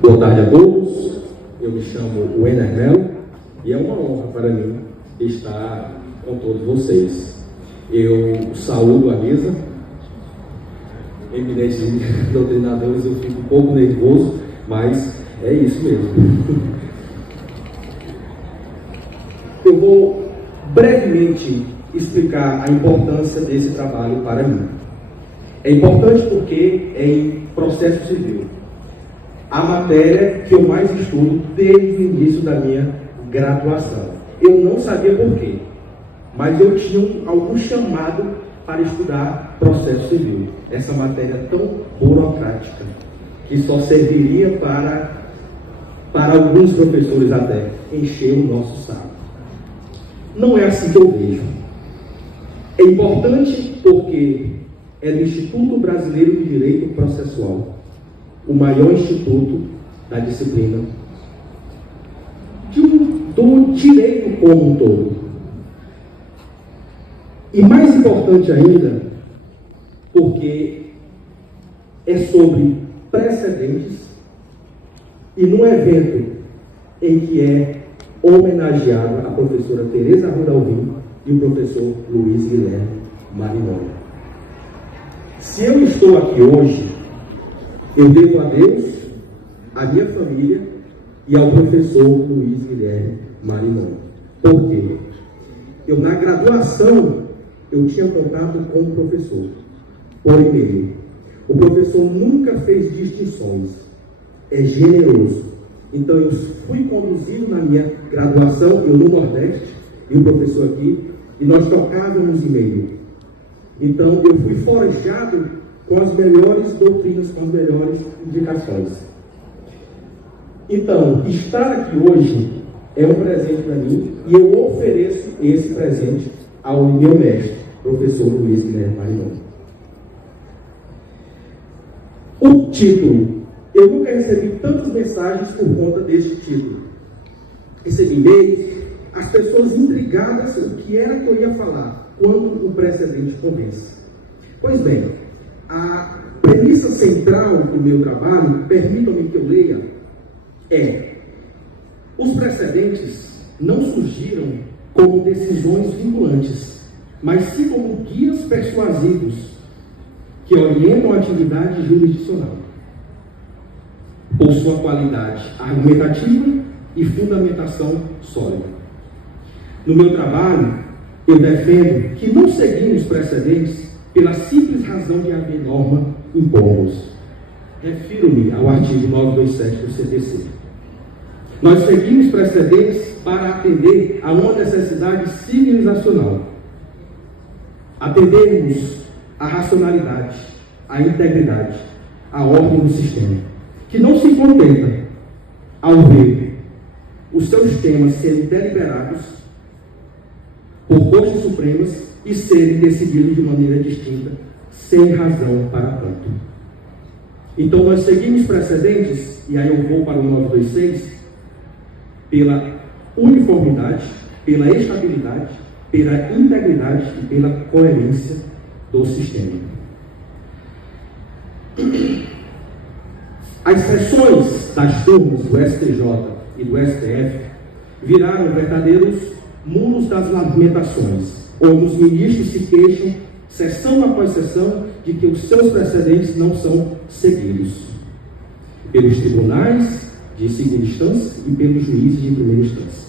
Boa tarde a todos, eu me chamo Wenner Melo e é uma honra para mim estar com todos vocês. Eu saúdo a mesa, eminentes doutrinadores, eu fico um pouco nervoso, mas é isso mesmo. Eu vou brevemente explicar a importância desse trabalho para mim. É importante porque é em processo civil. A matéria que eu mais estudo desde o início da minha graduação. Eu não sabia por quê, mas eu tinha algum chamado para estudar processo civil. Essa matéria tão burocrática, que só serviria para alguns professores até encher o nosso saco. Não é assim que eu vejo. É importante porque é do Instituto Brasileiro de Direito Processual, o maior instituto da disciplina do direito como um todo. E mais importante ainda, porque é sobre precedentes e num evento em que é homenageada a professora Tereza Rudalvin e o professor Luiz Guilherme Marinoni. Se eu estou aqui hoje, eu devo a Deus, à minha família e ao professor Luiz Guilherme Marinoni. Por quê? Eu, na graduação, eu tinha contato com o professor, por e-mail. O professor nunca fez distinções, é generoso. Então, eu fui conduzido na minha graduação, eu no Nordeste, e o professor aqui, e nós tocávamos e-mail. Então, eu fui forjado com as melhores doutrinas, com as melhores indicações. Então, estar aqui hoje é um presente para mim e eu ofereço esse presente ao meu mestre, professor Luiz Guilherme Marinoni. O título. Eu nunca recebi tantas mensagens por conta deste título. Recebi e-mails, as pessoas intrigadas o que era que eu ia falar quando o precedente começa. Pois bem, a premissa central do meu trabalho, permitam-me que eu leia, é: os precedentes não surgiram como decisões vinculantes, mas sim como guias persuasivos que orientam a atividade jurisdicional por sua qualidade argumentativa e fundamentação sólida. No meu trabalho, eu defendo que não seguimos precedentes pela simples razão de haver norma impomos. Refiro-me ao artigo 927 do CPC. Nós seguimos precedentes para atender a uma necessidade civilizacional. Atendermos à racionalidade, à integridade, à ordem do sistema, que não se contenta ao ver os seus temas serem deliberados por cortes supremas e serem decididos de maneira distinta, sem razão para tanto. Então, nós seguimos precedentes, e aí eu vou para o 926, pela uniformidade, pela estabilidade, pela integridade e pela coerência do sistema. As sessões das turmas do STJ e do STF viraram verdadeiros muros das lamentações, onde os ministros se queixam, sessão após sessão, de que os seus precedentes não são seguidos pelos tribunais de segunda instância e pelos juízes de primeira instância.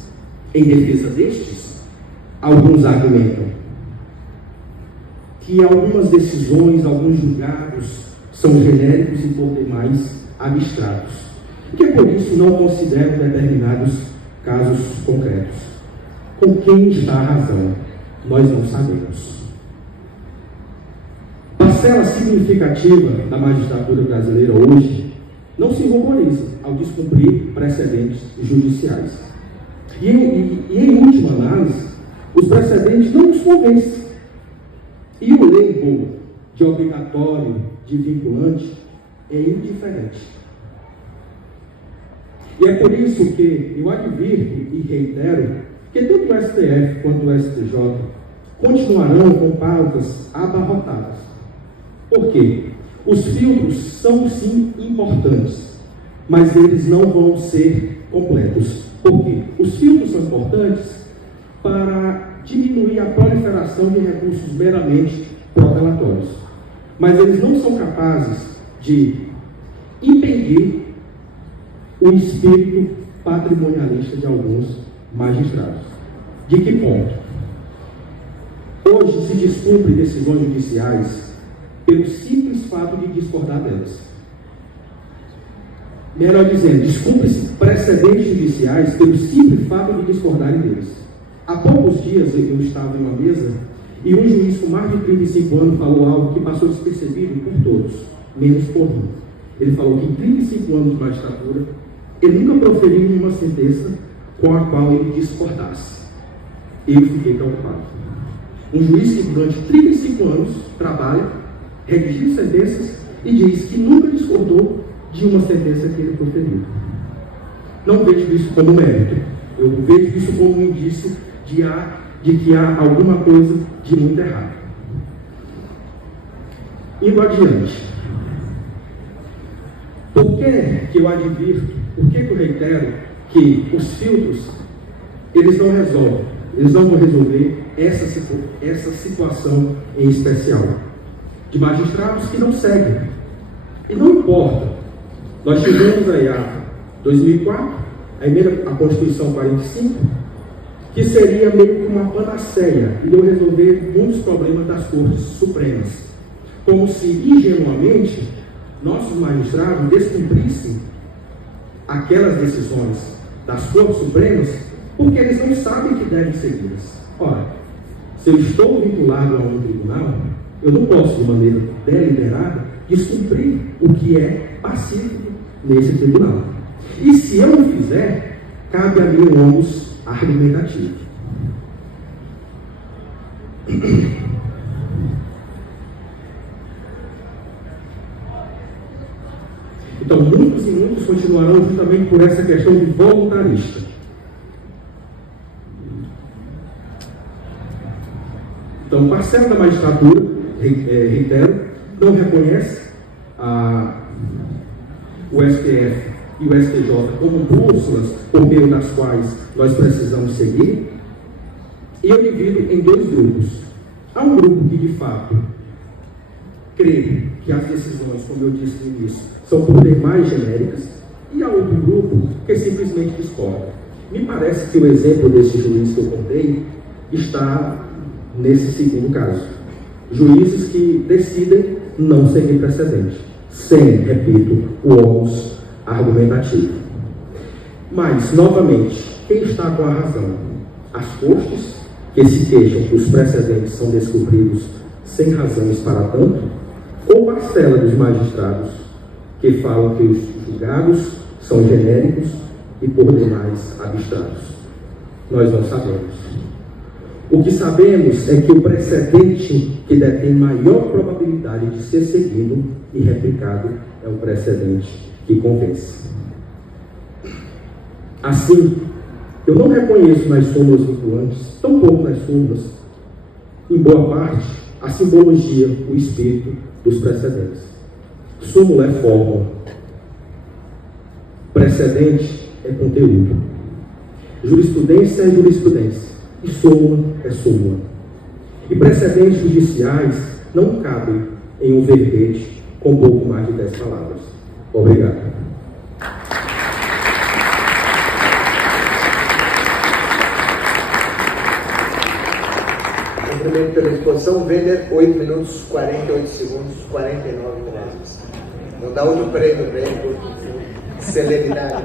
Em defesa destes, alguns argumentam que algumas decisões, alguns julgados são genéricos e por demais abstratos, e que por isso não consideram determinados casos concretos. Com quem está a razão? Nós não sabemos. Parcela significativa da magistratura brasileira hoje não se ruboriza ao descumprir precedentes judiciais. E em última análise, os precedentes não nos convencem. E o label de obrigatório, de vinculante, é indiferente. E é por isso que eu advirto e reitero que tanto o STF quanto o STJ continuarão com pautas abarrotadas Por quê? Os filtros são sim importantes, mas eles não vão ser completos. Por quê? Os filtros são importantes para diminuir a proliferação de recursos meramente protelatórios, mas eles não são capazes de impedir o espírito patrimonialista de alguns magistrados. De que ponto? Hoje se descumpre decisões judiciais pelo simples fato de discordar delas. Melhor dizendo, descumpre-se precedentes judiciais pelo simples fato de discordarem deles. Há poucos dias eu estava em uma mesa e um juiz com mais de 35 anos falou algo que passou despercebido por todos, menos por mim. Ele falou que em 35 anos de magistratura, ele nunca proferiu nenhuma sentença com a qual ele discordasse. Eu fiquei preocupado. Um juiz que durante 35 anos trabalha, redigindo sentenças e diz que nunca discordou de uma sentença que ele proferiu. Não vejo isso como mérito. Eu vejo isso como um indício de que há alguma coisa de muito errado. Indo adiante. Por que eu advirto, por que eu reitero que os filtros, eles não resolvem, eles não vão resolver essa situação em especial, de magistrados que não seguem. E não importa, nós tivemos aí a 2004, a emenda à Constituição 45, que seria meio que uma panaceia, e não resolver muitos problemas das Cortes Supremas, como se ingenuamente nossos magistrados descumprissem aquelas decisões das Cortes Supremas, porque eles não sabem que devem segui-las. Ora, se eu estou vinculado a um tribunal, eu não posso, de maneira deliberada, descumprir o que é pacífico nesse tribunal. E se eu não fizer, cabe a mim um ônus argumentativo. Então, muitos e muitos continuarão justamente por essa questão de voluntarista. Então, parcela da magistratura, reitero, não reconhece o STF e o STJ como bússolas por meio das quais nós precisamos seguir. E eu divido em dois grupos. Há um grupo que, de fato, crê que as decisões, como eu disse no início, são por demais genéricas, e há outro grupo que simplesmente discorda. Me parece que o exemplo desse juiz que eu contei está nesse segundo caso. Juízes que decidem não seguir precedente, sem, repito, o ônus argumentativo. Mas, novamente, quem está com a razão? As cortes, que se queixam que os precedentes são descumpridos sem razões para tanto, ou parcela dos magistrados, que falam que os julgados são genéricos e por demais abstratos? Nós não sabemos. O que sabemos é que o precedente que detém maior probabilidade de ser seguido e replicado é um precedente que convence. Assim, eu não reconheço nas súmulas vinculantes, tampouco nas súmulas, em boa parte, a simbologia, o espírito dos precedentes. Súmula é forma, precedente é conteúdo, jurisprudência é jurisprudência, e súmula é súmula. E precedentes judiciais não cabem em um verbete com pouco mais de 10 palavras. Obrigado. Cumprimento pela exposição. Weller, 8 minutos, 48 segundos, 49 milésimos. Não dá outro prêmio para ele por celeridade.